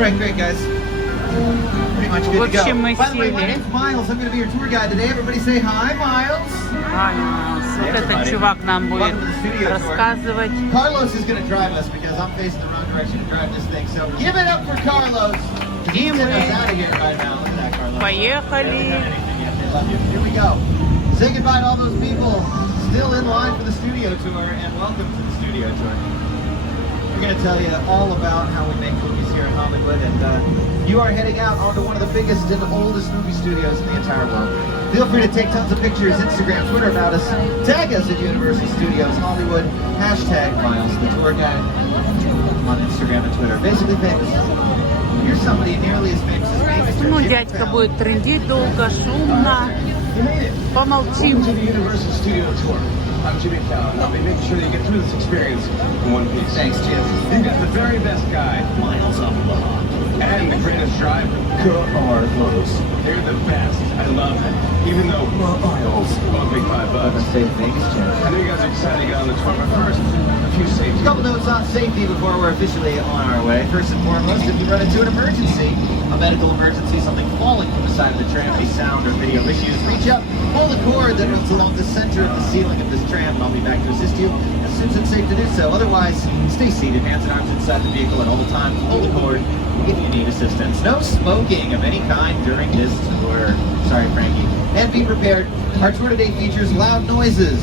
All right, great guys. Pretty much good to go. By the way, my сели. name's Miles. I'm going to be your tour guide today. Everybody say hi, Miles. Вот этот чувак нам будет рассказывать. Carlos is going to drive us because I'm facing the wrong direction to drive this thing. So give it up for Carlos. И мы Out of here right now. Look at that, Carlos. поехали. Here we go. Say goodbye to all those people still in line for the studio tour, and welcome to the studio tour. We're going to tell you all about how we make movies here in Hollywood, and you are heading out onto one of the biggest and oldest movie studios in the entire world. Feel free to take tons of pictures, Instagram, Twitter about us. Tag us at Universal Studios Hollywood. Hashtag Miles, the tour guide, on Instagram and Twitter. Basically famous. You're somebody nearly as famous as me. Ну, дядька будет трындеть долго, шумно. Помолчим. Welcome to the Universal Studio Tour. I'm Jimmy Fallon. I'll be making sure that you get through this experience in one piece. Thanks, Jim. You've got the very best guy, Miles up the hop, and the greatest driver, Carlos. They're the best. I love it. Even though Miles won't make $5. Say thanks, Jim. I know you guys are excited to get on the tour, but first, a few safety. A couple notes on safety before we're officially on our way. First and foremost, if you run into an emergency, a medical emergency, something falling from the side of the tram, any sound or video issues, reach up, pull the cord that runs along the center of the ceiling of this tram, and I'll be back to assist you as soon as it's safe to do so. Otherwise, stay seated, hands and arms inside the vehicle at all the time. Pull the cord if you need assistance. No smoking of any kind during this tour. Sorry, Frankie. And be prepared. Our tour today features loud noises,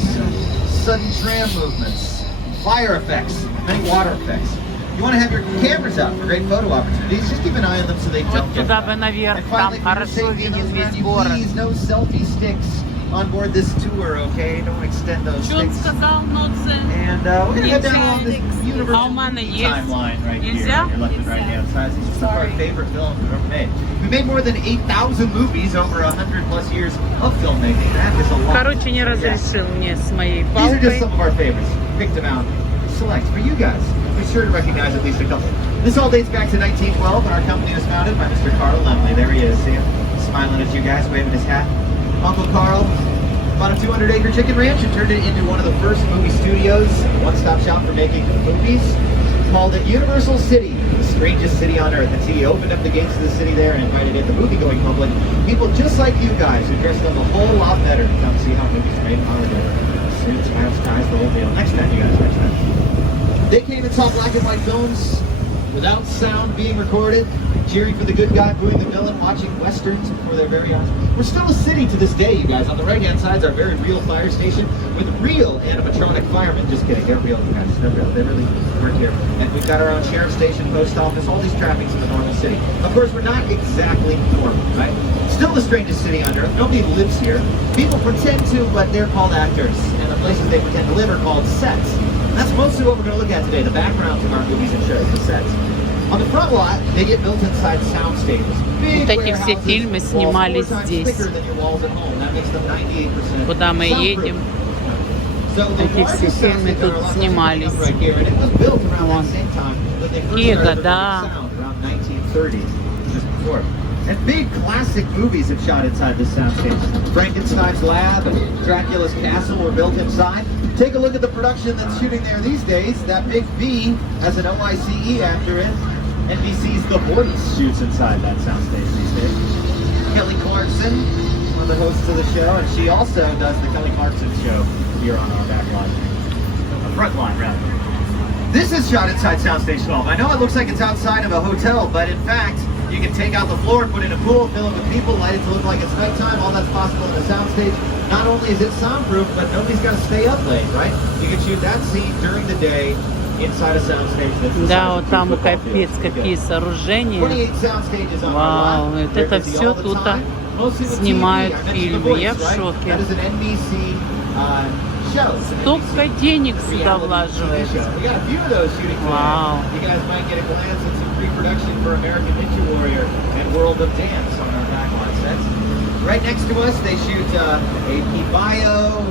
sudden tram movements, fire effects, many water effects. You want to have your cameras out for great photo opportunities. Just keep an eye on them so they don't get туда wet. бы наверх, And там finally, хорошо виден весь город. please, no selfie sticks on board this tour, okay? Don't extend those Что он sticks. сказал, Ноце? And we're gonna head down on this А у universal мене movie есть. timeline right here Нельзя? on your left and right hand side. This is some of our favorite films we've ever made. We made more than 8,000 movies over 100 plus years of filmmaking. That is a lot. Короче, не разрешил мне с моей These are just палкой. some of our favorites. Picked them out. Select for you guys. Be sure to recognize at least a couple. This all dates back to 1912 when our company was founded by Mr. Carl Lemley. There he is, see him? Smiling at you guys, waving his hat. Uncle Carl bought a 200-acre chicken ranch and turned it into one of the first movie studios, a one-stop shop for making movies. Called it Universal City, the strangest city on earth. And he opened up the gates of the city there and invited in the movie-going public, people just like you guys who dressed up a whole lot better to come see how movies are made in Hollywood. Suits, miles, skies, the whole deal. Next time, you guys, next time. They came and saw black and white films without sound being recorded, cheering for the good guy, booing the villain, watching westerns before their very eyes. We're still a city to this day, you guys. On the right-hand side is our very real fire station with real animatronic firemen. Just kidding, they're real, you guys. They're real. They really work here. And we've got our own sheriff station, post office, all these trappings of a normal city. Of course, we're not exactly normal, right? Still the strangest city on earth. Nobody lives here. People pretend to, but they're called actors. And the places they pretend to live are called sets. That's mostly what we're going to look at today, the backgrounds of our movies and shows, the sets. On the front lot, they get built inside sound stages. Big Вот эти все warehouses, фильмы walls снимались 4 times здесь. thicker than your walls at home. That makes them 98% Куда мы soundproof. едем. So the Эти все largest фильмы sound тут stages are снимались. right here, and it was built around Вон. that same time that they first Какие started года. recording sound, around 1930s, just before. And big classic movies have shot inside this soundstage. Frankenstein's lab and Dracula's castle were built inside. Take a look at the production that's shooting there these days. That big V has an OICE after it. NBC's The Voice shoots inside that soundstage these days. Kelly Clarkson, one of the hosts of the show, and she also does the Kelly Clarkson show here on our back line. The front line, rather. This is shot inside Soundstage 12. I know it looks like it's outside of a hotel, but in fact, you can take out the floor, put in a pool, fill it with people, light it to look like it's nighttime. All that's possible in a soundstage. Not only is it soundproof, but nobody's got to stay up late, right? You can shoot that scene during the day inside a soundstage. Да, вот там капец, какие сооружения. 28 soundstages on Вау, our lot. вот это They're busy все all the тут time. Mostly with снимают TV. I mentioned The фильмы. Voice, Я в right? шоке. That is an NBC show. Столько денег сюда Reality TV влаживается. show. We got a few of those shooting today. Wow. You guys might get a glance at some pre-production for American Ninja Warrior and World of Dance on our backline sets. Right next to us, they shoot AP Bio,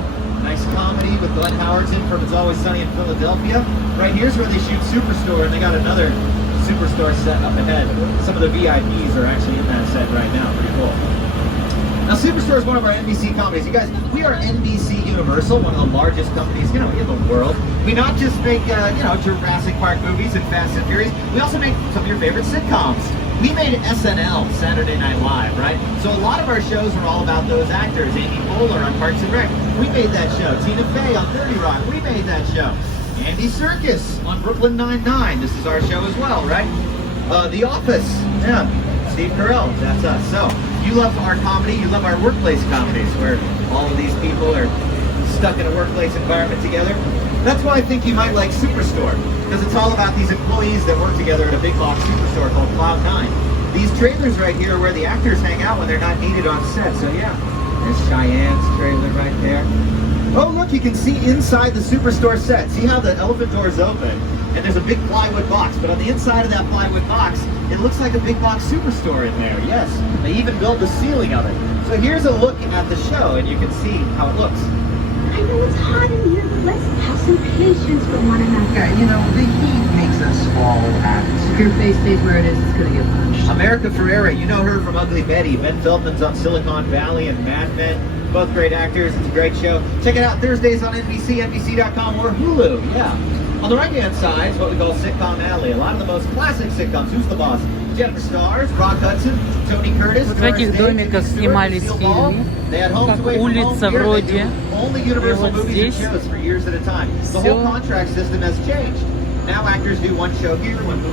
nice comedy with Glenn Howerton from It's Always Sunny in Philadelphia. Right here's where they shoot Superstore, and they got another Superstore set up ahead. Some of the VIPs are actually in that set right now. Pretty cool. Now, Superstore is one of our NBC comedies. You guys, we are NBC Universal, one of the largest companies, in the world. We not just make, Jurassic Park movies and Fast and Furious. We also make some of your favorite sitcoms. We made SNL, Saturday Night Live, right? So a lot of our shows are all about those actors. Amy Poehler on Parks and Rec, we made that show. Tina Fey on 30 Rock, we made that show. Andy Serkis on Brooklyn Nine-Nine, this is our show as well, right? The Office, yeah. Steve Carell, that's us. So, you love our comedy, you love our workplace comedies, where all of these people are stuck in a workplace environment together. That's why I think you might like Superstore, because it's all about these employees that work together at a big box superstore called Cloud9. These trailers right here are where the actors hang out when they're not needed on set, so yeah. There's Cheyenne's trailer right there. Oh look, you can see inside the Superstore set. See how the elephant door is open? And there's a big plywood box, but on the inside of that plywood box, it looks like a big box Superstore in there. Yes, they even built the ceiling of it. So here's a look at the show, and you can see how it looks. I know it's hot in here, but let's have some patience for one another. Yeah, the heat makes us fall at. If your face stays where it is, it's gonna get punched. America Ferrera, you know her from Ugly Betty. Ben Feldman's on Silicon Valley and Mad Men. Both great actors. It's a great show. Check it out Thursdays on NBC, NBC.com, or Hulu. Yeah. On the right-hand side is what we call Sitcom Alley. A lot of the most classic sitcoms. Who's the Boss? Jennifer Stars, Rock Hudson, Tony Curtis. Вот в этих домиках снимались фильмы, как улица вроде. И вот здесь все.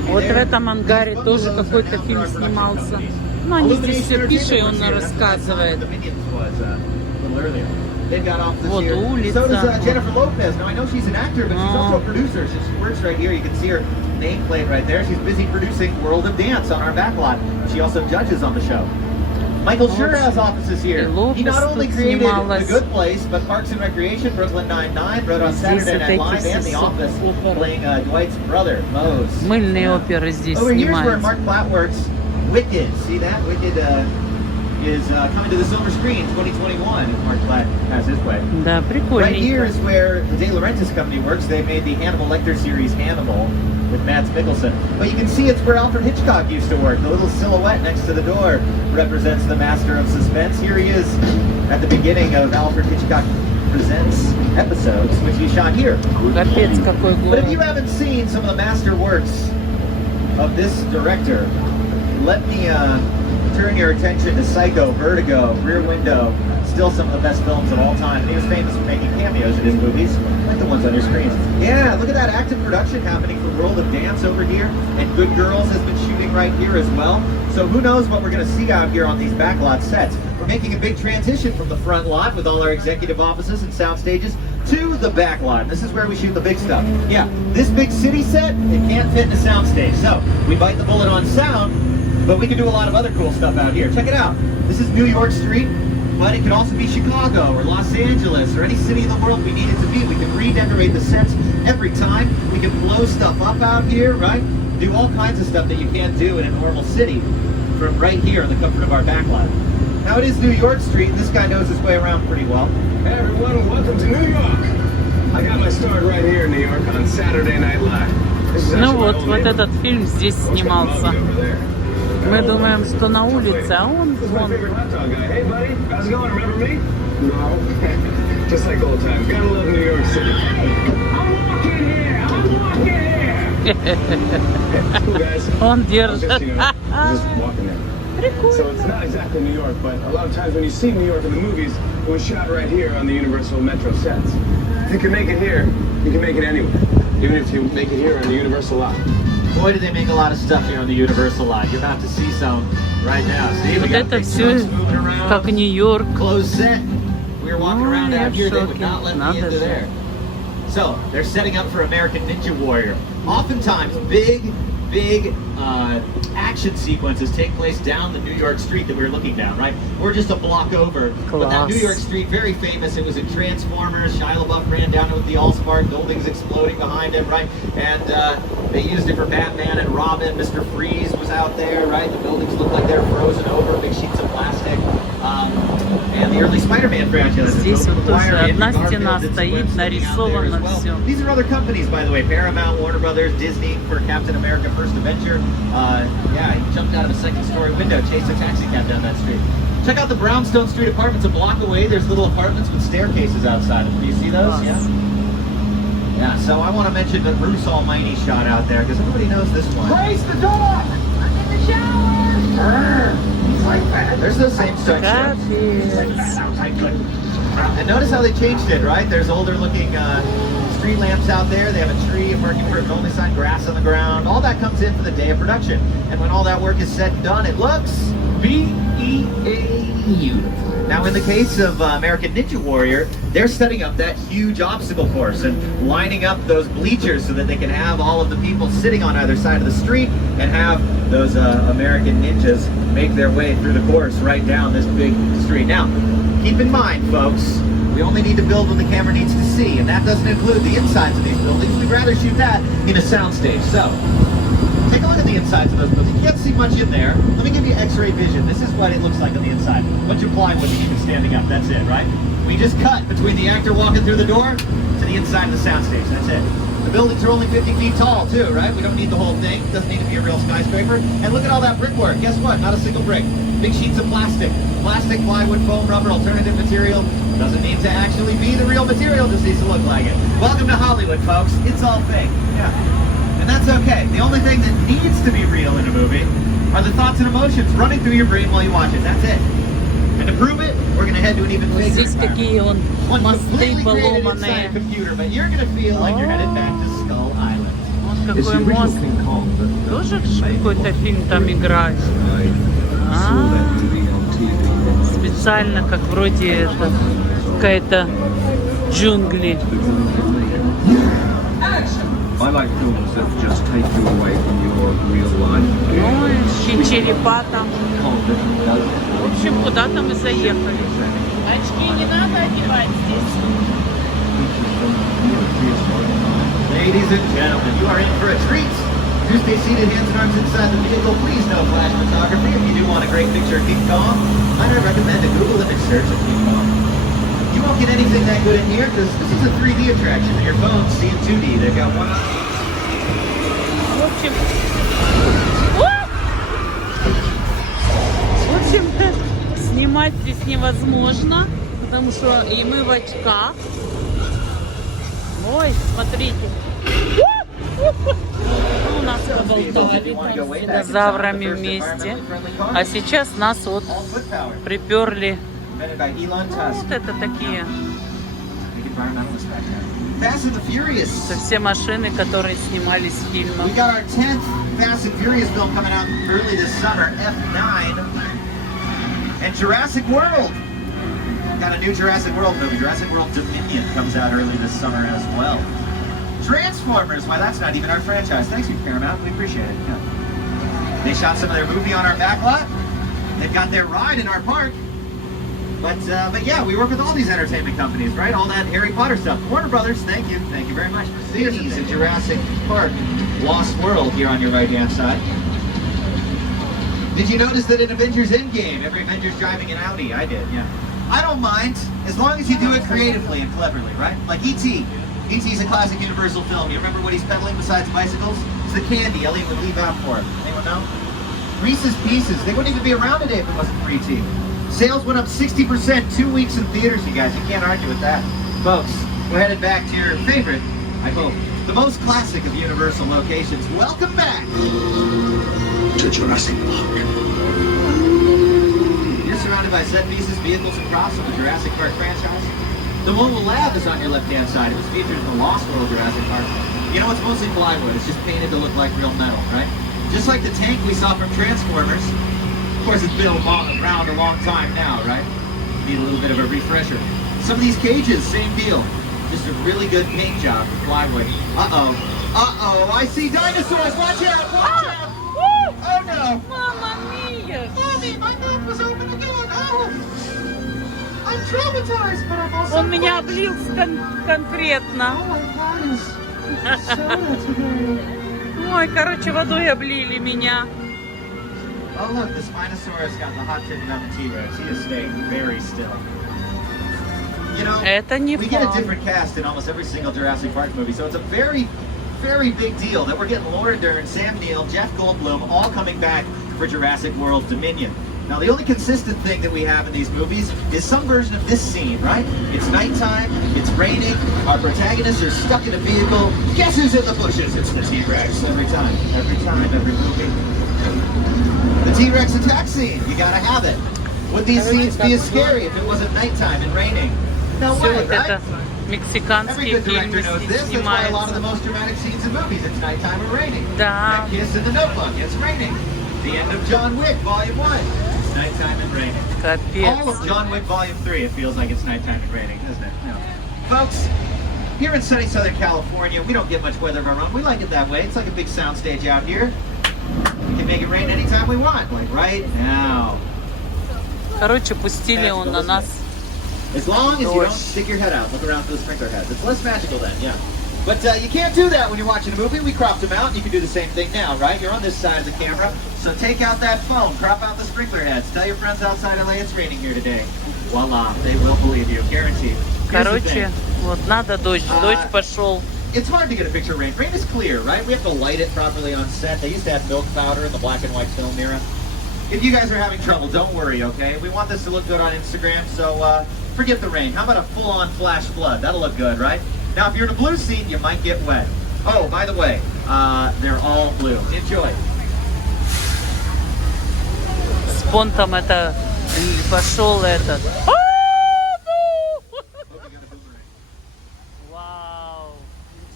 Вот в этом ангаре тоже какой-то фильм снимался. Ну, они здесь все пишут, и он рассказывает. Вот улица. So does Jennifer Lopez. Now I know she's an actor, but she's also a producer. She works right here. You can see her nameplate right there. She's busy producing World of Dance on our backlot. She also judges on the show. Michael Schur has offices here. He not only created The Good Place, but Parks and Recreation, Brooklyn Nine-Nine, wrote on Saturday Night Live and The Office, playing Dwight's brother, Mose. Мыльные оперы здесь Over here's where снимаются. Mark Platt works. Wicked. See that? Wicked is coming to the silver screen 2021 if Mark Platt has his way. Да, Right here прикольненько. is where the De Laurentiis company works. They made the Hannibal Lecter series Hannibal with Mads Mikkelsen. But you can see it's where Alfred Hitchcock used to work. The little silhouette next to the door represents the master of suspense. Here he is at the beginning of Alfred Hitchcock Presents episodes, which he shot here. Капец, какой But if you город. haven't seen some of the master works of this director, let me turn your attention to Psycho, Vertigo, Rear Window, still some of the best films of all time. And he was famous for making cameos in his movies, like the ones on your screens. Yeah, look at that active production happening for World of Dance over here, and Good Girls has been shooting right here as well. So who knows what we're going to see out here on these backlot sets. We're making a big transition from the front lot with all our executive offices and sound stages to the back lot. This is where we shoot the big stuff. Yeah, this big city set, it can't fit in a sound stage. So we bite the bullet on sound, but we can do a lot of other cool stuff out here. Check it out. This is New York Street, but it could also be Chicago or Los Angeles or any city in the world we need it to be. We can redecorate the sets every time. We can blow stuff up out here, right? Do all kinds of stuff that you can't do in a normal city from right here in the comfort of our backlot. Now it is New York Street, and this guy knows his way around pretty well. Hey everyone, welcome to New York. I got my start right here in New York on Saturday Night Live. This is Ну actually my вот, old вот neighborhood. этот фильм здесь What's got снимался. Bobby over there? Мы думаем, что на улице, а он This is my вон. favorite hot dog guy. Hey buddy, how's it going? Remember me? No. Just like old times. Gotta love New York City. I'm walking here. Cool guys. Он Just, держит. just walking there. So it's not exactly New York, but a lot of times when you see New York in the movies, it was shot right here on the Universal Metro sets. If you can make it here, you can make it anywhere. Even if you make it here on the Universal lot. Boy, do they make a lot of stuff here on the Universal lot. You're about to see some right now. See, we Вот got это big все trucks moving around. как Нью-Йорк. Closed set. We were walking Oh, around я out в here. They would шоке. not let Надо me into же. there. So they're setting up for American Ninja Warrior. Oftentimes, big action sequences take place down the New York street that we were looking down, right? Or just a block over. But that New Class. York street, very famous. It was in Transformers. Shia LaBeouf ran down it with the Allspark, buildings exploding behind him, right? And they used it for Batman and Robin. Mr. Freeze was out there, right? The buildings looked like they're frozen over, big sheets of plastic. And the early Spider-Man franchise. Здесь вот тоже одна стена стоит, нарисовано все. These are other companies, by the way. Paramount, Warner Brothers, Disney for Captain America First Adventure. Yeah, he jumped out of a second-story window, chased a taxi cab down that street. Check out the Brownstone Street apartments a block away. There's little apartments with staircases outside of them. Do you see those? Yeah. Yeah, so I want to mention the Bruce Almighty shot out there, because everybody knows this one. Raise the door! I'm in the shower! He's like that. There's those same structures. And notice how they changed it, right? There's older looking street lamps out there. They have a tree, a parking curtain only sign, grass on the ground. All that comes in for the day of production. And when all that work is said and done, it looks beautiful. Now, in the case of American Ninja Warrior, they're setting up that huge obstacle course and lining up those bleachers so that they can have all of the people sitting on either side of the street and have those American ninjas make their way through the course right down this big street. Now, keep in mind, folks, we only need to build when the camera needs to see, and that doesn't include the insides of these buildings. We'd rather shoot that in a soundstage. So, take a look at the insides of those buildings. You can't see much in there. Let me give you X-ray vision. This is what it looks like on the inside. A bunch of plywood to keep it standing up. That's it, right? We just cut between the actor walking through the door to the inside of the soundstage. That's it. The buildings are only 50 feet tall, too, right? We don't need the whole thing. It doesn't need to be a real skyscraper. And look at all that brickwork. Guess what? Not a single brick. Big sheets of plastic. Plastic, plywood, foam, rubber, alternative material. Doesn't need to actually be the real material, just needs to look like it. Welcome to Hollywood, folks. It's all fake. Yeah. And that's okay. The only thing that needs to be real in a movie are the thoughts and emotions running through your brain while you watch it. That's it. And to prove it, we're going to head to an even bigger Здесь какие он мосты поломанные. computer, but you're going to feel like you're headed back to Skull Island. Вот какой мост. Тоже какой-то фильм там играет. Специально, как вроде это какая-то джунгли. I like films that just take you away from your real life. Ну, и черепа там. В общем, куда-то мы заехали. Очки не надо одевать здесь. Ladies and gentlemen, you are in for a treat. Do stay seated, hands and arms inside the vehicle. Please no flash photography. If you do want a great picture of King Kong, I'd recommend a Google image search of King Kong. You won't get anything that good in here because this is a 3D attraction and your phone's seeing 2D. They've got one. В общем, снимать здесь невозможно, потому что и мы в очках. Ой, смотрите. У нас поболтали с динозаврами вместе. А сейчас нас вот приперли. Вот это такие. Это все машины, которые снимались в фильмах. We got our 10th Fast and Furious film coming out early this summer, F9, and Jurassic World. Got a new Jurassic World movie. Jurassic World Dominion comes out early this summer as well. Transformers, why that's not even our franchise. Thanks you, Paramount. We appreciate it. Yeah. They shot some of their movie on our back lot. They've got their ride in our park. But yeah, we work with all these entertainment companies, right? All that Harry Potter stuff. Warner Brothers, thank you very much. Cities in Jurassic Park, Lost World here on your right-hand side. Did you notice that in Avengers Endgame, every Avenger's driving an Audi? I did, yeah. I don't mind, as long as you do it creatively and cleverly, right? Like E.T. E.T.'s a classic Universal film. You remember what he's peddling besides bicycles? It's the candy Elliot would leave out for him. Anyone know? Reese's Pieces. They wouldn't even be around today if it wasn't for E.T. Sales went up 60% 2 weeks in theaters, you guys. You can't argue with that. Folks, we're headed back to your favorite, I hope, the most classic of Universal locations. Welcome back To Jurassic Park. You're surrounded by set pieces, vehicles, and props from the Jurassic Park franchise. The mobile lab is on your left-hand side. It was featured in the Lost World Jurassic Park. You know, it's mostly plywood. It's just painted to look like real metal, right? Just like the tank we saw from Transformers. Of course, it's been around a long time now, right? Need a little bit of a refresher. Some of these cages, same deal. Just a really good paint job for plywood. Uh-oh. Uh-oh, I see dinosaurs! Watch out! Watch out! Oh, no! Мама мия! Mommy, my mouth was open again! Oh! I'm traumatized, but I'm also... Он меня облил конкретно. Oh, my God is soda today. Ой, короче, водой облили меня. Oh, look, the Spinosaurus got the hot tip on the T-Rex. He is staying very still. You know, Это не we get a факт. different cast in almost every single Jurassic Park movie, so it's a very, very big deal that we're getting Laura Dern, Sam Neill, Jeff Goldblum all coming back for Jurassic World Dominion. Now, the only consistent thing that we have in these movies is some version of this scene, right? It's nighttime, it's raining, our protagonists are stuck in a vehicle. Guess who's in the bushes? It's the T-Rex. Every time, every movie. The T-Rex attack scene, you gotta have it. Would these scenes be as scary if it wasn't nighttime and raining? No Все way, вот right? это Every мексиканские good фильмы director knows this. That's why a lot of the снимаются. most dramatic scenes in movies, it's nighttime and raining. Да. That kiss in the Notebook, it's raining. The end of John Wick, Volume 1, it's nighttime and raining. All Капец. of John Wick Volume 3, it feels like it's nighttime and raining, doesn't it? No. Folks, here in sunny Southern California, we don't get much weather of our own. We like it that way. It's like a big soundstage out here. We can make it rain anytime we want, like right now. Короче, пустили он на нас. As long as you don't stick your head out, look around for the sprinkler heads. It's less magical then, yeah. But you can't do that when you're watching a movie. We cropped them out, and you can do the same thing now, right? You're on this side of the camera, so take out that phone, crop out the sprinkler heads. Tell your friends outside LA it's raining here today. Voila, they will believe you, guaranteed. Короче, вот надо дождь. Дождь пошел. It's hard to get a picture of rain. Rain is clear, right? We have to light it properly on set. They used to have milk powder in the black and white film era. If you guys are having trouble, don't worry, okay? We want this to look good on Instagram, so forget the rain. How about a full-on flash flood? That'll look good, right? Now, if you're in a blue scene, you might get wet. Oh, by the way, they're all blue. Enjoy. Спонтом это пошел этот. Вау,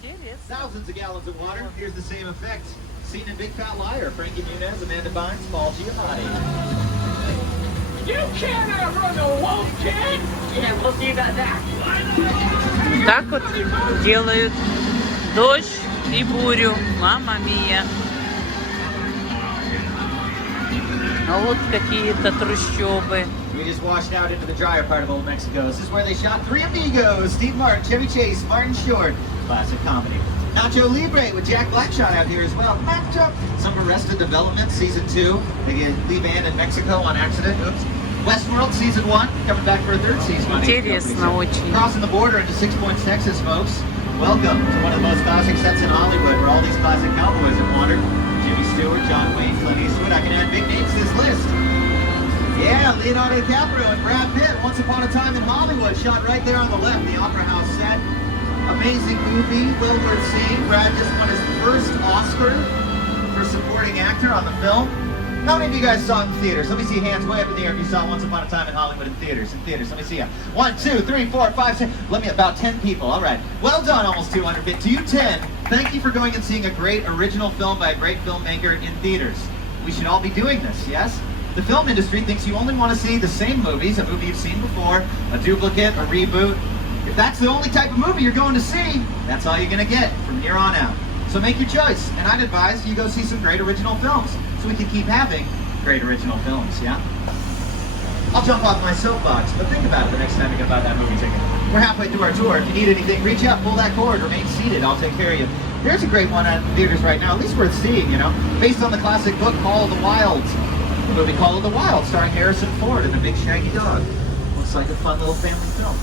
интересно. Thousands of gallons of water. Here's the same effect. Seen in Big Fat Liar. Frankie Muniz, Amanda Bynes, Paul Giamatti. You cannot run the wolf, kid! Yeah, we'll see about that. Так вот делают дождь и бурю. Мама мия. А вот какие-то трущобы. We just washed out into the drier part of Old Mexico. This is where they shot Three Amigos. Steve Martin, Chevy Chase, Martin Short. Classic comedy. Nacho Libre with Jack Black shot out here as well. Nacho. Some Arrested Development, Season 2. They get Lee Van in Mexico on accident. Oops. Westworld, Season 1. Coming back for a third season. Интересно очень. Crossing the border into 6 Points, Texas, folks. Welcome to one of the most classic sets in Hollywood where all these classic cowboys have wandered. Jimmy Stewart, John Wayne, Clint Eastwood. I can add big names to this list. Yeah, Leonardo DiCaprio and Brad Pitt, Once Upon a Time in Hollywood, shot right there on the left, the Opera House set. Amazing movie, well worth seeing. Brad just won his first Oscar for supporting actor on the film. How many of you guys saw it in theaters? Let me see your hands way up in the air if you saw Once Upon a Time in Hollywood in theaters. Let me see you. 1, 2, 3, 4, 5, 6. Let me, about 10 people. All right. Well done, almost 200. But to you 10, thank you for going and seeing a great original film by a great filmmaker in theaters. We should all be doing this, yes? The film industry thinks you only want to see the same movies, a movie you've seen before, a duplicate, a reboot. If that's the only type of movie you're going to see, that's all you're going to get from here on out. So make your choice, and I'd advise you go see some great original films so we can keep having great original films, yeah? I'll jump off my soapbox, but think about it the next time you get about that movie ticket. We're halfway through our tour. If you need anything, reach out, pull that cord, remain seated. I'll take care of you. There's a great one at theaters right now, at least worth seeing, you know, based on the classic book Call of the Wild. The movie Call of the Wild, starring Harrison Ford and a big shaggy dog. Looks like a fun little family film.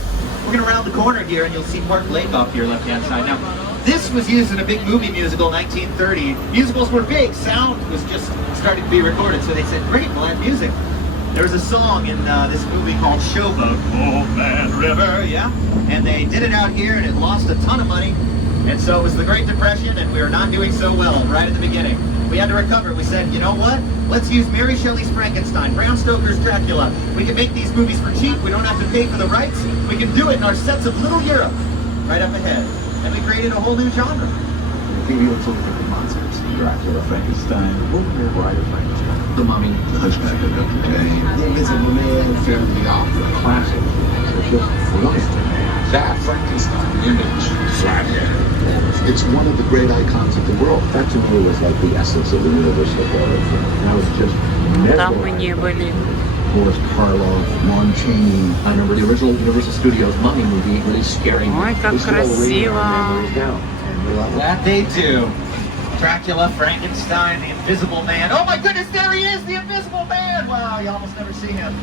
We're going to round the corner here, and you'll see Park Lake off to your left-hand side. Now, this was used in a big movie musical, 1930. Musicals were big. Sound was just starting to be recorded, so they said, great, we'll add music. There was a song in this movie called Showboat, Old Man River, yeah? And they did it out here, and it lost a ton of money. And so it was the Great Depression, and we were not doing so well right at the beginning. We had to recover. We said, you know what? Let's use Mary Shelley's Frankenstein, Bram Stoker's Dracula. We can make these movies for cheap. We don't have to pay for the rights. We can do it in our sets of Little Europe, right up ahead. And we created a whole new genre. Maybe you'll talk about the monsters, Dracula, Frankenstein, Bride of Frankenstein, The Mummy, The Hunchback of Notre Dame, The Invisible Man, Phantom of the Opera, classic. That Frankenstein image, flathead, it's one of the great icons of the world. That to me was like the essence of the universal horror film. And I was just Там мы не были. Boris Karloff, Lon Chaney. I remember the original Universal Studios Mummy movie, really scaring me. Ой, как красиво. That they do. Dracula, Frankenstein, the Invisible Man. Oh my goodness, there he is, the Invisible Man! Wow, you almost never see him.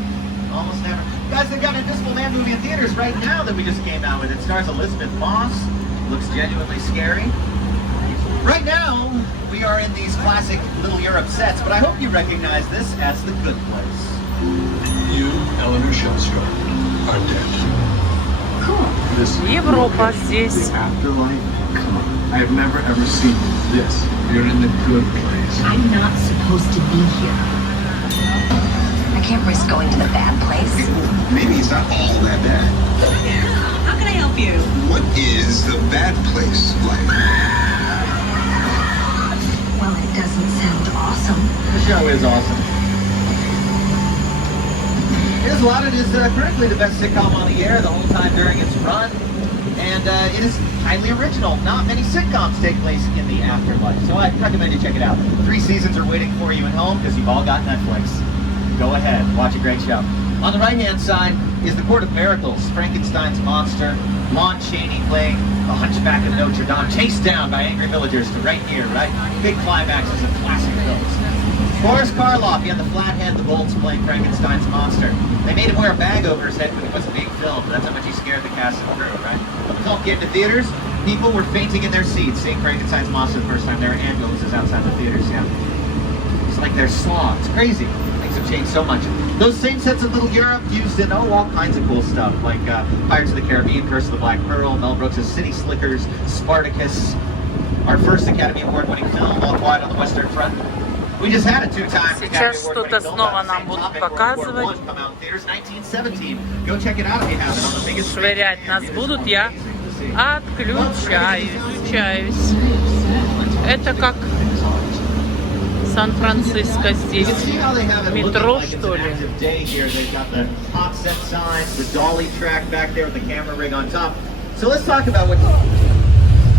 Almost never. Guys, they've got an Invisible Man movie in theaters right now that we just came out with. It stars Elizabeth Moss. Looks genuinely scary. Right now, we are in these classic Little Europe sets, but I hope you recognize this as the good place. You, Eleanor Shellstrop, are dead. This Европа здесь. the afterlife. Come on. I have never ever seen this. You're in the good place. I'm not supposed to be here. I can't risk going to the bad place. Maybe it's not all that bad. How can I help you? What is the bad place like? Well, it doesn't sound awesome. The show is awesome. It is lauded as critically the best sitcom on the air the whole time during its run. And it is highly original. Not many sitcoms take place in the afterlife. So I recommend you check it out. 3 seasons are waiting for you at home because you've all got Netflix. Go ahead, watch a great show. On the right-hand side is the Court of Miracles, Frankenstein's monster, Lon Chaney playing the Hunchback of Notre Dame, chased down by angry villagers to right here, right? Big climaxes of classic films. Boris Karloff, he had the flat head, the bolts playing Frankenstein's monster. They made him wear a bag over his head when it wasn't being filmed. That's how much he scared the cast and crew, right? When the film came to theaters, people were fainting in their seats seeing Frankenstein's monster the first time. There were ambulances outside the theaters, yeah. It's like they're slaw. It's crazy. Things have changed so much. Those same sets of Little Europe used in all kinds of cool stuff, like Pirates of the Caribbean, Curse of the Black Pearl, Mel Brooks' City Slickers, Spartacus, our first Academy Award-winning film, All Quiet on the Western Front. We just had a 2-time Сейчас что-то снова нам будут показывать. Швырять нас будут, я отключаюсь. Это как Сан-Франциско здесь. Метро, что ли?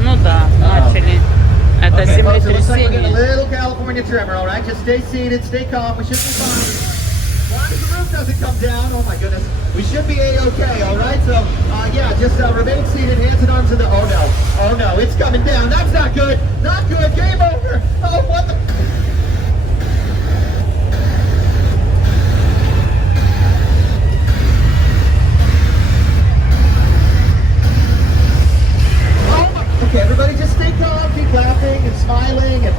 Ну да, начали. Это землетрясение. Little California tremor, all right? Just stay seated, stay calm. We should be fine. As long as the roof doesn't come down, oh my goodness, we should be a-okay, all right? So, yeah, just remain seated, hands and arms in the. Oh no, it's coming down. That's not good. Not good. Game over. Oh, what the. Okay, everybody just stay calm, keep laughing and smiling and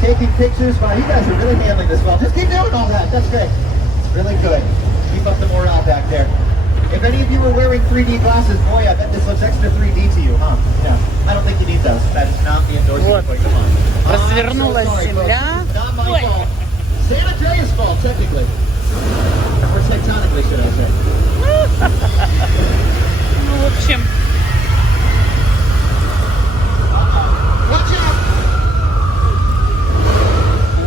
taking pictures. Wow, you guys are really handling this well. Just keep doing all that. That's great. It's really good. Keep up the morale back there. If any of you were wearing 3D glasses, boy, I bet this looks extra 3D to you, huh? Yeah. I don't think you need those. That is not the endorsement for you. Come on. Развернулась земля. Not my fault. San Andreas' fault, technically. Or tectonically, should I say. Ну, в общем... Watch out!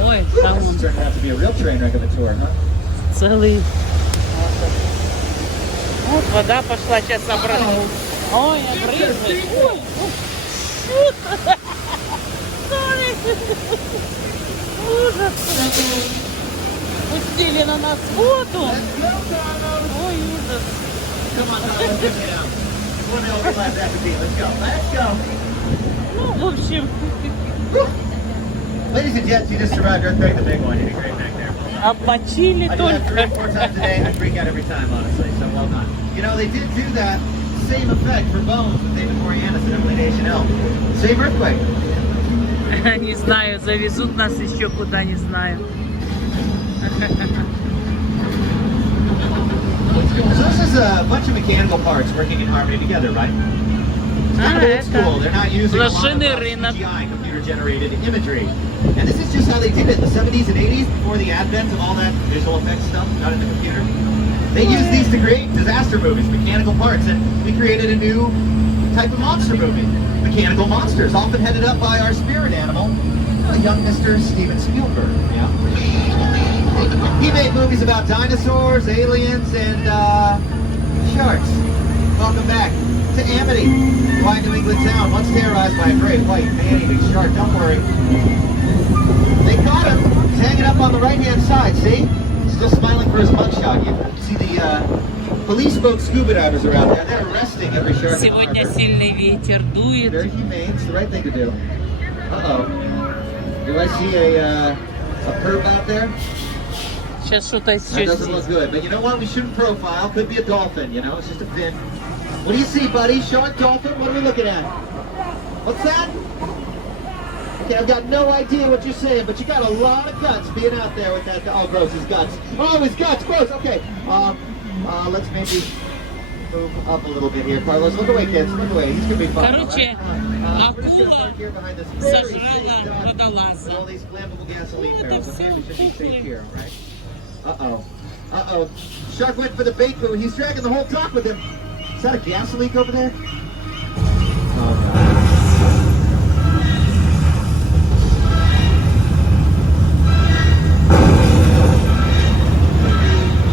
Ой, там This он is turning out to be a real train wreck of a tour, huh? целый. Вот вода пошла, сейчас обратно. Ой, обрызгает. Ой, шут. Ужас. Пустили на нас воду. Ой, ужас. Come on, let's get it out. One hell of a last that could be. Let's go. Let's go. Ну, в общем... Ladies and gents, you just survived Earthquake, the big one. You did great back there. Обмочили I do that 3 or только. 4 times a day. I freak out every time, honestly. So well done. You know, they did do that same effect for Bones with David Boreanaz and Emily Deschanel. Same Earthquake. Не знаю, завезут нас еще куда, не знаю. So this is a bunch of mechanical parts working in harmony together, right? It's kind of old school. They're not using a lot of CGI, computer-generated imagery. And this is just how they did it in the 70s and 80s before the advent of all that visual effects stuff done in the computer. They used these to create disaster movies, mechanical parts, and we created a new type of monster movie, mechanical monsters, often headed up by our spirit animal, a young Mr. Steven Spielberg. Yeah. He made movies about dinosaurs, aliens, and sharks. Welcome back to Amity, quiet New England town, once terrorized by a great white man-eating shark. Don't worry. They caught him. He's hanging up on the right-hand side, see? Still smiling for his mugshot. You see the police boat scuba divers around there. They're arresting every shark. Сегодня сильный ветер дует. Very humane. It's the right thing to do. Uh-oh. Do I see a perp out there? Сейчас что-то That еще doesn't look здесь. good. But you know what? We shouldn't profile. Could be a dolphin, you know? It's just a fin. What do you see, buddy? Shark, dolphin? What are we looking at? What's that? Okay, I've got no idea what you're saying, but you got a lot of guts being out there with that. Oh, gross, his guts. Oh, his guts, gross. Okay, let's maybe move up a little bit here, Carlos. Look away, kids. Look away. He's gonna be fine. Короче, акула сожрала водолаза. All these flammable gasoline Ну, это barrels. все Okay, we should be safe пухлые. here, all right? Uh-oh. Uh-oh. Shark went for the bait boo. He's dragging the whole dock with him. Is that a gas leak over there? Oh, God.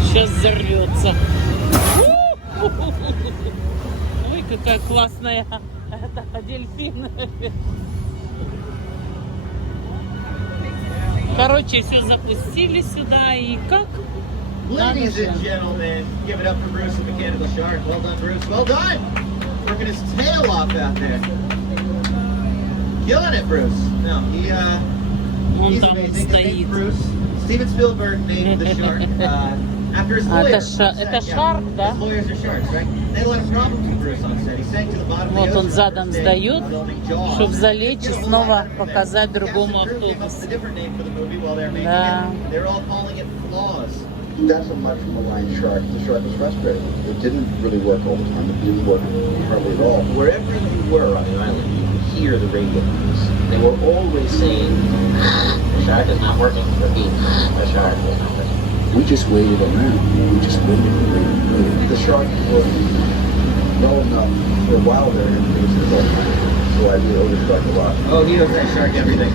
Сейчас взорвется. Ой, какая классная это, дельфин. Короче, все запустили сюда и как? Ladies and gentlemen, give it up for Bruce the Mechanical Shark. Well done, Bruce. Well done! Working his tail off out there. Killing it, Bruce. No, Он he's там amazing. His name's стоит. Bruce. Steven Spielberg named the shark after his lawyer. Это шарк, да? His lawyers are sharks, right? They had a lot of problems with Bruce on set. He sank to the bottom of Вот the он ocean задом the first day сдает, filming Jaws. чтобы залечь и снова показать другому Cast and crew came up автобусу. with a different name for the movie while they were making Да. it. They were all calling it Flaws. That's a much maligned shark. The shark was frustrated. It didn't really work all the time. It didn't work hardly at all. Wherever you were on the island, you could hear the radio waves. They were always saying, the shark is not working. Repeat, the shark is not working. We just waited around. We just waited and waited and waited. The shark was well enough for a while there. It was his own time. So I really owe the shark a lot. Oh, he owes that shark everything.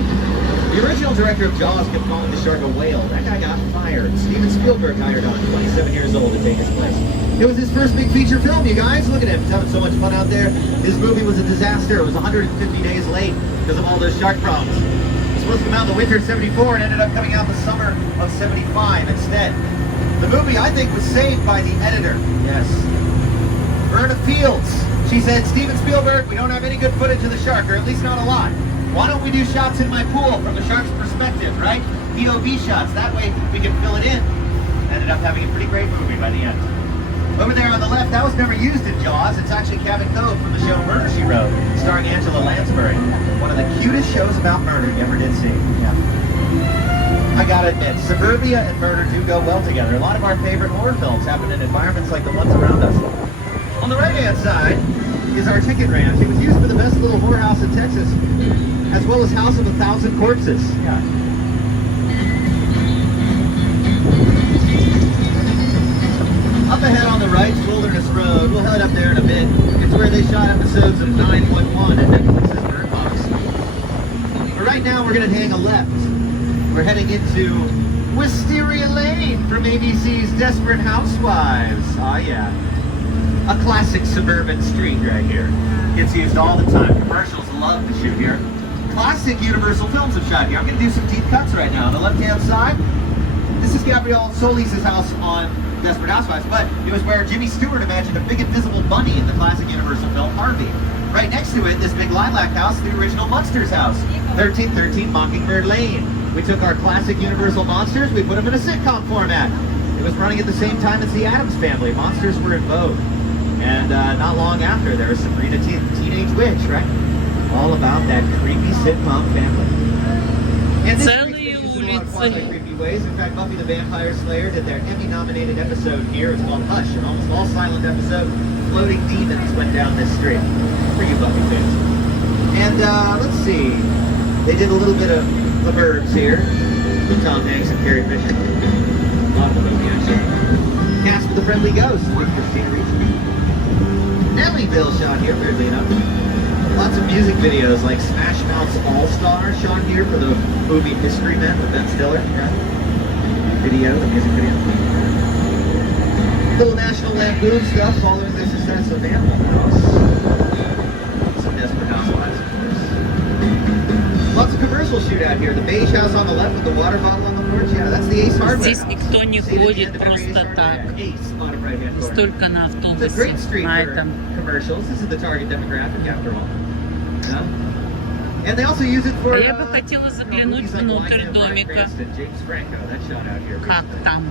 The original director of Jaws kept calling the shark a whale. That guy got fired. Steven Spielberg hired on, 27 years old, to take his place. It was his first big feature film, you guys. Look at him. He's having so much fun out there. His movie was a disaster. It was 150 days late because of all those shark problems. It was supposed to come out in the winter of 74 and ended up coming out in the summer of 75 instead. The movie, I think, was saved by the editor. Yes. Verna Fields. She said, Steven Spielberg, we don't have any good footage of the shark, or at least not a lot. Why don't we do shots in my pool from the shark's perspective, right? POV shots. That way we can fill it in. Ended up having a pretty great movie by the end. Over there on the left, that was never used in Jaws. It's actually Cabin Cove from the show Murder, She Wrote, starring Angela Lansbury. One of the cutest shows about murder you ever did see. Yeah. I gotta admit, suburbia and murder do go well together. A lot of our favorite horror films happen in environments like the ones around us. On the right-hand side is our ticket ranch. It was used for the best little whorehouse in Texas, as well as House of 1,000 Corpses. Yeah. Up ahead on the right is Wilderness Road. We'll head up there in a bit. It's where they shot episodes of 911 and Netflix's Bird Box. But right now we're going to hang a left. We're heading into Wisteria Lane from ABC's Desperate Housewives. Oh yeah. A classic suburban street right here. Gets used all the time. Commercials love to shoot here. Classic Universal films have shot here. I'm going to do some deep cuts right now. On the left-hand side, this is Gabrielle Solis' house on Desperate Housewives, but it was where Jimmy Stewart imagined a big invisible bunny in the classic Universal film Harvey. Right next to it, this big lilac house, the original Munsters house, 1313 Mockingbird Lane. We took our classic Universal monsters, we put them in a sitcom format. It was running at the same time as the Addams Family. Monsters were in vogue. And not long after, there was Sabrina Teenage Witch, right? All about that creepy sitcom family. And this Целые улицы. creepy ways. In fact, Buffy the Vampire Slayer did their Emmy-nominated episode here. It's called Hush, an almost all-silent episode. Floating demons went down this street. For you Buffy fans. And let's see. They did a little bit of The Burbs here with Tom Hanks and Carrie Fisher. A lot of the movie, actually. Cast with a Friendly Ghost with Christina Ricci. Nellyville shot here, weirdly enough. Lots of music videos like Smash Mouth's All-Star shot here for the movie Mystery Men with Ben Stiller. Right? Video, the music video. Little National Lampoon stuff following the success of Animal Cross. Some Desperate Housewives, of course. Lots of commercial shootout here. The beige house on the left with the water bottle on the porch. Yeah, that's the Ace Hardware. Здесь никто не ходит просто так. Столько на It's a автобусе, great street на for этом. commercials. This is the target demographic, after all. Yeah. And they also use it for. Я бы хотела заглянуть внутрь домика. James Franco, that shot out here. Как там?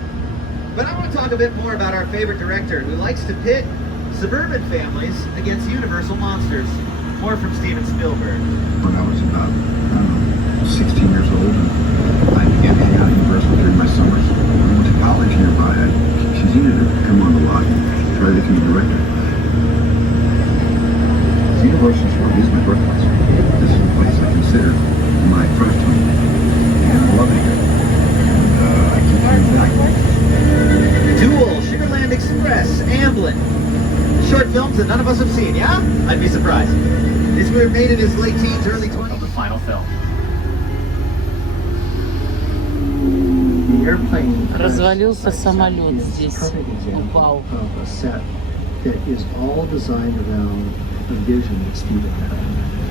But I want to talk a bit more about our favorite director, who likes to pit suburban families against Universal monsters. More from Steven Spielberg. When I was about, I don't know, 16 years old, and I began hanging out at Universal during my summers. I went to college nearby. She's eager to come on the lot and try to become a director. Universal really is my birthplace. This is a place I consider my first home. And I'm loving it. And I keep coming back. Duel, Sugarland Express, Amblin. Short films that none of us have seen, yeah? I'd be surprised. These were made in his late teens, early 20s. The final film. The airplane Развалился самолет здесь. Упал. A set that is all designed around a vision that Steven had.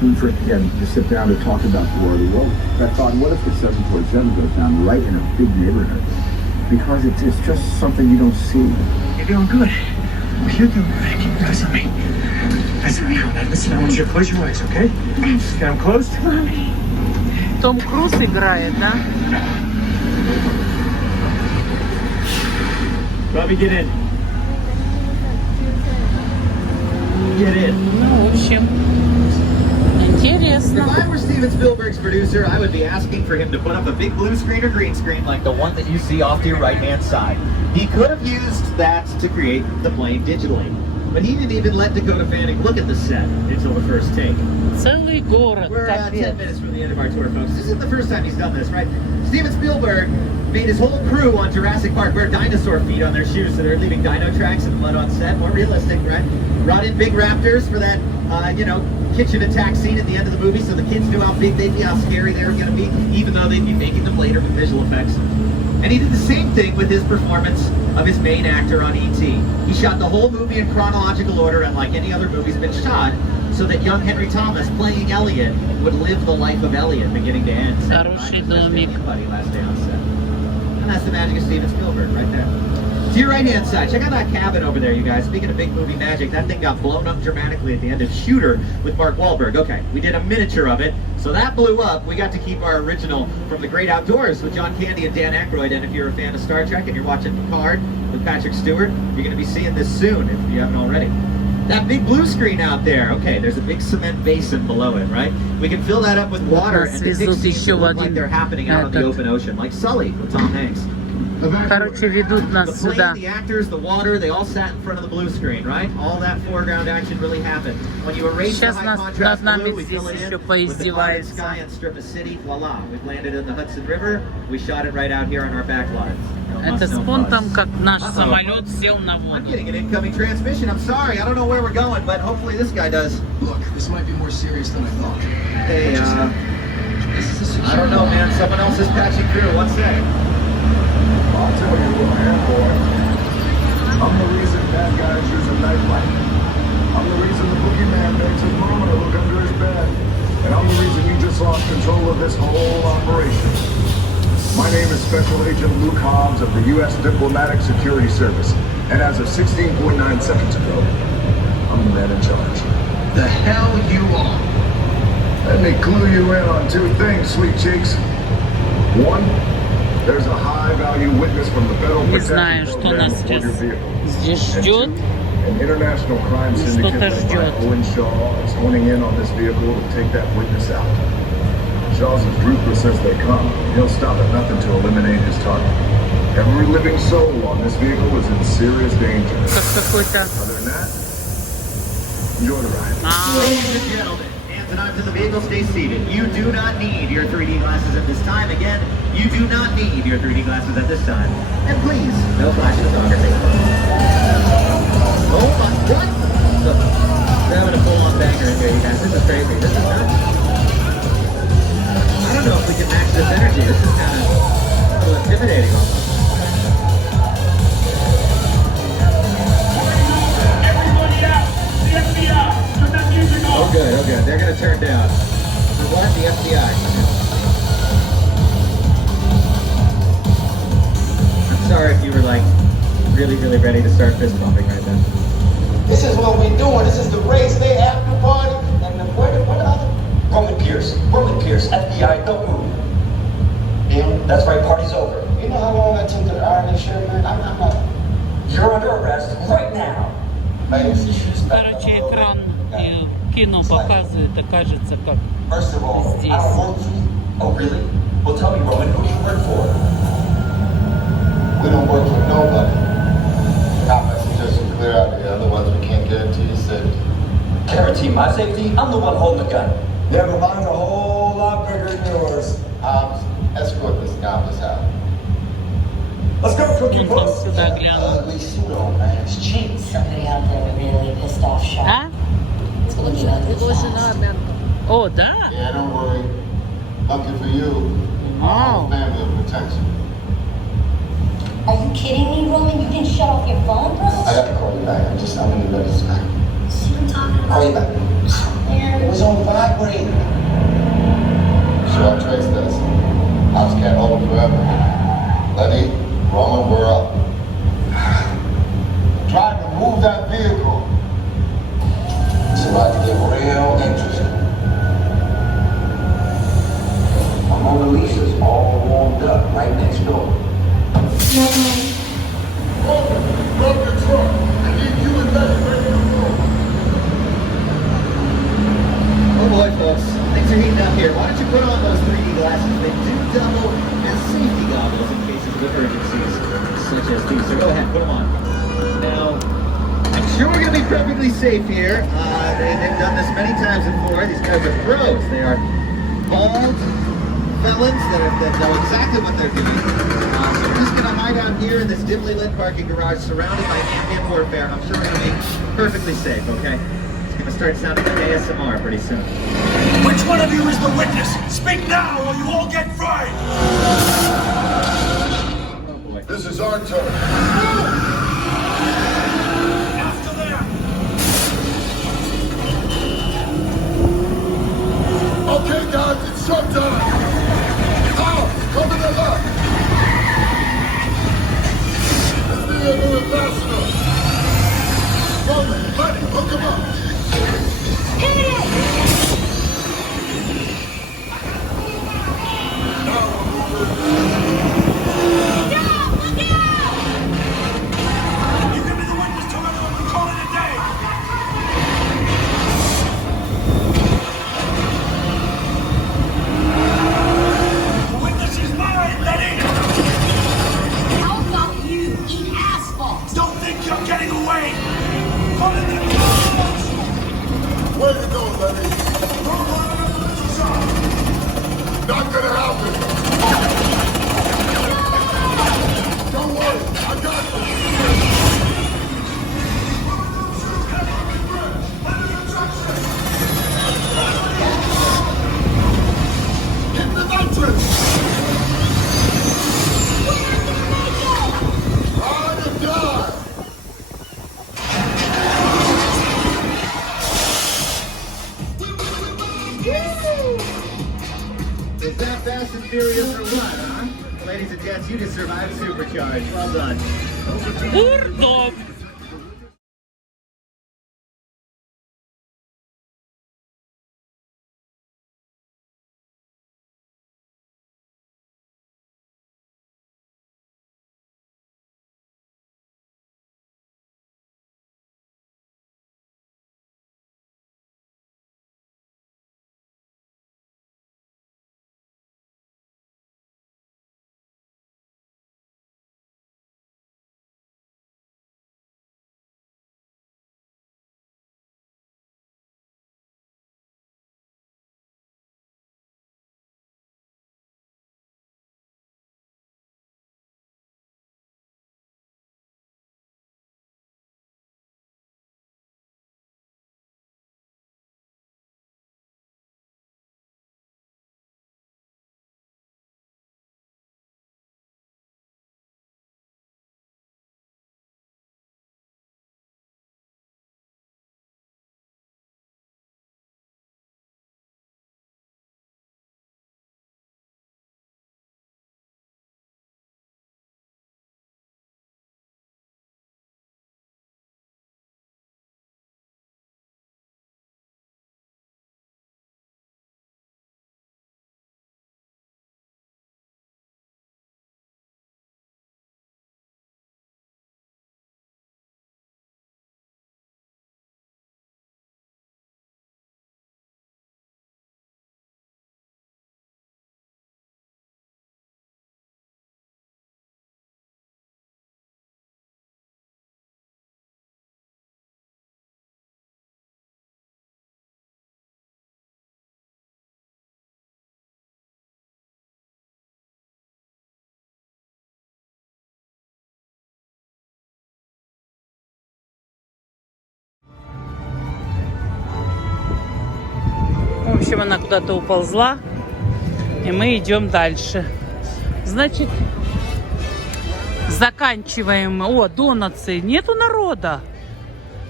And for, again, to sit down to talk about the war of the world. I thought, what if the 747 goes down right in a big neighborhood? Because it's just something you don't see. You're doing good. You're doing good. Keep your eyes on me. Eyes on me. Listen, I want you to close your eyes, okay? Got them closed? Том Круз играет, да? Let me get in. Get in. Ну, в общем, интересно. If I were Steven Spielberg's producer, I would be asking for him to put up a big blue screen or green screen like the one that you see off to your right-hand side. He could have used that to create the plane digitally, but he didn't even let Dakota Fanning look at the set until the first take. Целый город, We're 10 капец. minutes from the end of our tour, folks. This isn't the first time he's done this, right? Steven Spielberg made his whole crew on Jurassic Park wear dinosaur feet on their shoes, so they're leaving dino tracks and blood on set. More realistic, right? Brought in big raptors for that, kitchen attack scene at the end of the movie, so the kids knew how big they'd be, how scary they were going to be, even though they'd be making them later with visual effects. And he did the same thing with his performance of his main actor on E.T. He shot the whole movie in chronological order, unlike any other movie's been shot, so that young Henry Thomas, playing Elliot, would live the life of Elliot, beginning to end. Хороший домик. Last day on set. And that's the magic of Steven Spielberg right there. To your right-hand side, check out that cabin over there, you guys. Speaking of big movie magic, that thing got blown up dramatically at the end of Shooter with Mark Wahlberg. Okay, we did a miniature of it, so that blew up. We got to keep our original from the Great Outdoors with John Candy and Dan Aykroyd. And if you're a fan of Star Trek and you're watching Picard with Patrick Stewart, you're going to be seeing this soon if you haven't already. That big blue screen out there, okay, there's a big cement basin below it, right? We can fill that up with water and the big scenes look like they're happening out on the open ocean, like Sully with Tom Hanks. Короче, ведут нас The сюда. plane, the actors, the water, they all sat in front of the blue screen, right? All that foreground action really happened. When you erase the Сейчас high над contrast нами blue, we здесь fill it еще in with the clouded поиздеваются. sky and strip a city, voila. We've landed in the Hudson River. We shot it right out here on our back lines. Это с понтом, как наш самолет сел на I'm воду. getting an incoming transmission. I'm sorry. I don't know where we're going, but hopefully this guy does. Look, this might be more serious than I thought. Hey, This is a I don't know, man. Someone else is patching through. One sec. I'll tell you what, man, boy. I'm the reason bad guys use a nightlight. I'm the reason the boogeyman makes his mama look under his bed. And I'm the reason you just lost control of this whole operation. My name is Special Agent Luke Hobbs of the U.S. Diplomatic Security Service. And as of 16.9 seconds ago, I'm the man in charge. The hell you are. Let me clue you in on two things, sweet cheeks. One, there's a high-value witness from the Federal Не Protection знаю, что Program нас aboard your сейчас vehicle. здесь And ждет. two, an international crime Что-то syndicate led by ждет. Owen Shaw is honing in on this vehicle to take that witness out. Shaw's as ruthless as they come. He'll stop at nothing to eliminate his target. Every living soul on this vehicle is in serious danger. Как какой-то... Other than that, enjoy the ride. Ladies and gentlemen, hands and arms in the vehicle, stay seated. You do not need your 3D glasses at this time. Again, you do not need your 3D glasses at this time. And please, no flash photography. Oh my, what? Look, we're having a full-on banger in here, you guys. This is crazy. This is nuts. I don't know if we can match this energy. This is kind of a little intimidating almost. Everybody out! The FBI! Turn that music off! Oh good, oh good. They're gonna turn down. For what? The FBI. I'm sorry if you were like really, really ready to start fist bumping right then. This is what we're doing. This is the race day after party. And the what other? Roman Pierce, FBI, don't move. Damn, that's right, party's over. You know how long I took to iron this shit, man? I'm not. You're under arrest right now. Короче, экран кино показывает, окажется как First of all, I здесь. don't want you Oh, really? Well, tell me, Roman, who do you work for? We don't work for nobody. Cop, I suggest you clear out of here, otherwise we can't guarantee your safety. Guarantee my safety? I'm the one holding the gun. Yeah, but mine's a whole lot bigger than yours. Escort this novice out. Let's go, Cookie Там Puss. сюда гляну. Ugly suit on, man. It's cheap. Somebody out there really pissed off Shark. А? It's gonna get ugly fast. О, да? Yeah, don't worry. Lucky for you, Вау. family will protect you. Are you kidding me, Roman? You didn't shut off your phone, bro? I got to call you back. I'm in the register back. See what I'm talking about? Call you back. Man. It was on vibrate. Sure, trace this. House can't hold it forever. Letty, Roman, we're up. Try to move that vehicle. It's about to get real interesting. My Mona Lisa's all warmed up right next door. Roman, run your truck. I need you and Letty ready to roll. Oh boy, folks, things are heating up here. Why don't you put on those 3D glasses? They do double as safety goggles in cases of emergencies, such as these. So go ahead, put them on. Now, I'm sure we're going to be perfectly safe here. They've done this many times before. These guys are pros. They are bald felons that know exactly what they're doing. So we're just going to hide out here in this dimly lit parking garage surrounded by ambient warfare. I'm sure we're going to be perfectly safe, okay? It's going to start sounding like ASMR pretty soon. Which one of you is the witness? Speak now or you all get fried! Oh boy. This is our turn. After them! Okay, guys, it's showtime. Come to the left. Let's be a little ambassador. Roman, Letty, hook him up. You can be the witness to it or we call it a day! The witness is mine, Letty! How about you eat asphalt? Don't think you're getting away! Put in the clothes! Way to go, Letty. Not gonna happen. Don't worry, I got you. Hit the nitrous. Ride or die. Is that Fast and Furious or what, huh? Ladies and gents, you just survived Supercharged. Well done. Урдом! В общем, она куда-то уползла. И мы идем дальше. Значит, заканчиваем. О, донатсы. Нету народа.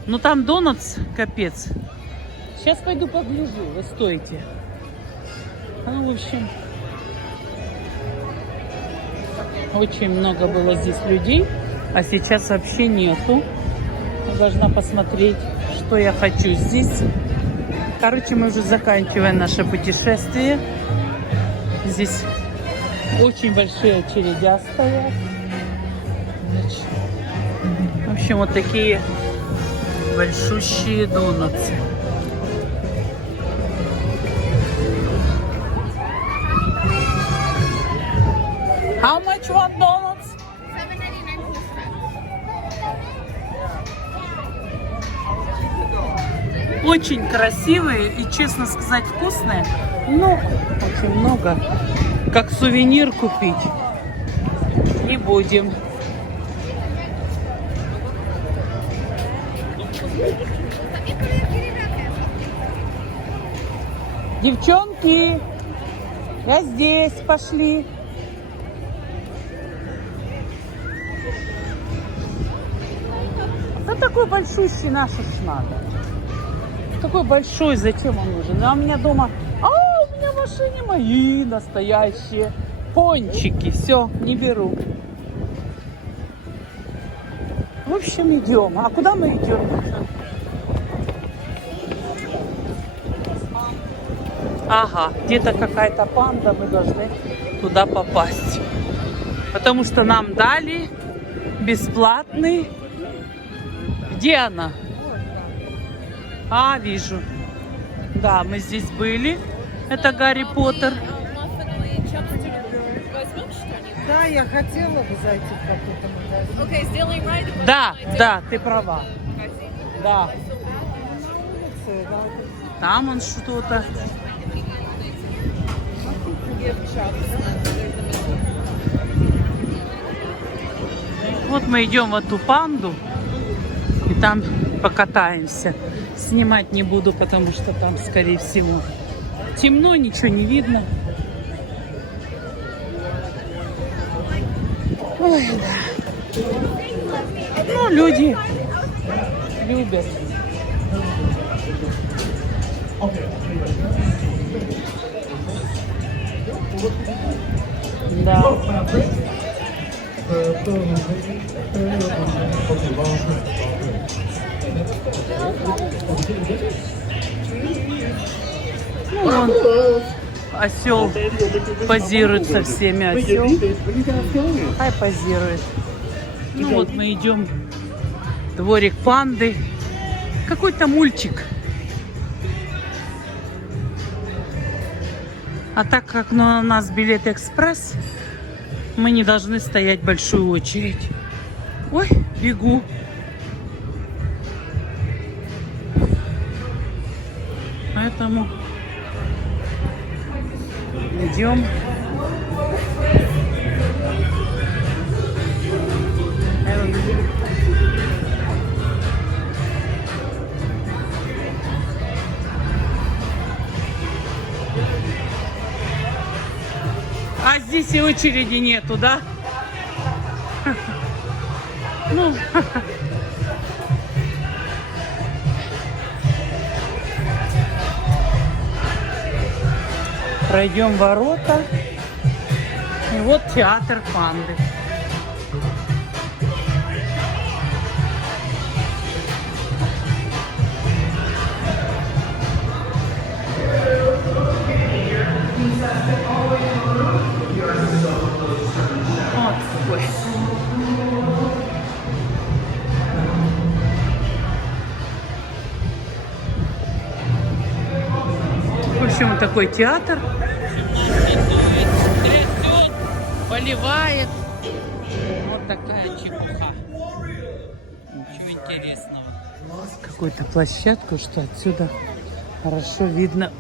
Ну там донатс, капец. Сейчас пойду погляжу. Вы стойте. Ну, в общем, очень много было здесь людей. А сейчас вообще нету. Я должна посмотреть, что я хочу здесь. Короче, мы уже заканчиваем наше путешествие. Здесь очень большие очередя стоят. В общем, вот такие большущие донатсы. How much one donuts? Очень красивые и, честно сказать, вкусные. Но очень много. Как сувенир купить не будем. Девчонки, я здесь, пошли. Да такой большущий наш уж надо. Такой большой, зачем он нужен? А у меня дома, у меня в машине мои настоящие пончики. Все, не беру. В общем, идем. А куда мы идем? Ага, где-то какая-то панда, мы должны туда попасть. Потому что нам дали бесплатный. Где она? А, вижу. Да, мы здесь были. Это Гарри Поттер. Да, я хотела бы зайти в какой-то магазин. Окей, сделаем райд. Да, да, ты права. Да. Там он что-то. Вот мы идем в эту панду. И там покатаемся. Снимать не буду, потому что там, скорее всего, темно, ничего не видно. Ой, да. Ну, люди любят. Да. Ну, вон осел позирует со всеми, осел. Хай позирует. Ну вот мы идем в дворик панды. Какой-то мультик. А так как у нас билет экспресс, мы не должны стоять большую очередь. Ой, бегу. Поэтому идем. А здесь и очереди нету, да? Ну, пройдем ворота. И вот театр панды. Вот такой. В общем, вот такой театр. Трясет, поливает. Вот такая чепуха. Ничего интересного. Какую-то площадку, что отсюда хорошо видно.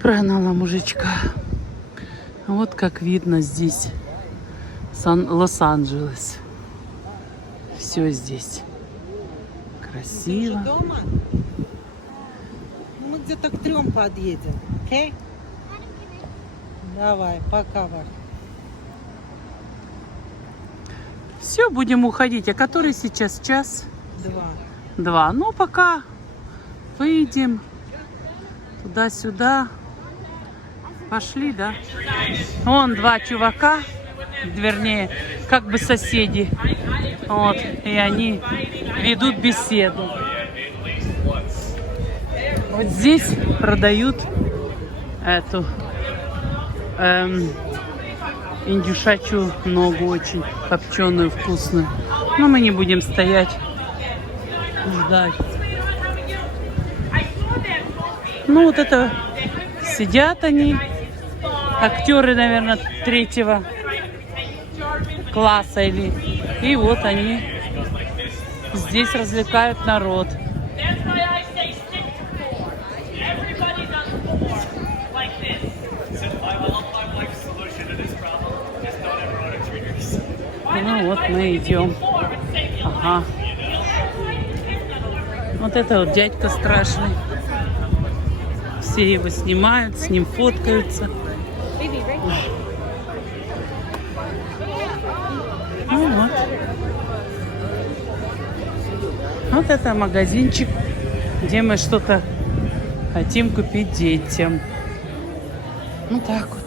Прогнала мужичка. Вот как видно здесь Лос-Анджелес. Все здесь красиво. Ты уже дома? Мы где-то к 3 подъедем, окей? Давай, пока, Варь. Все, будем уходить. А который сейчас час? 2. Ну, пока выйдем туда-сюда. Пошли, да? Вон 2 чувака, вернее, как бы соседи. Вот, и они ведут беседу. Вот здесь продают эту индюшачью ногу, очень копченую, вкусную. Но мы не будем стоять, ждать. Ну вот это сидят они, актеры, наверное, 3-го класса или. И вот они здесь развлекают народ. Ну вот мы идем. Ага. Вот это вот дядька страшный. Все его снимают, с ним фоткаются. Ну вот. Вот это магазинчик, где мы что-то хотим купить детям. Ну так вот.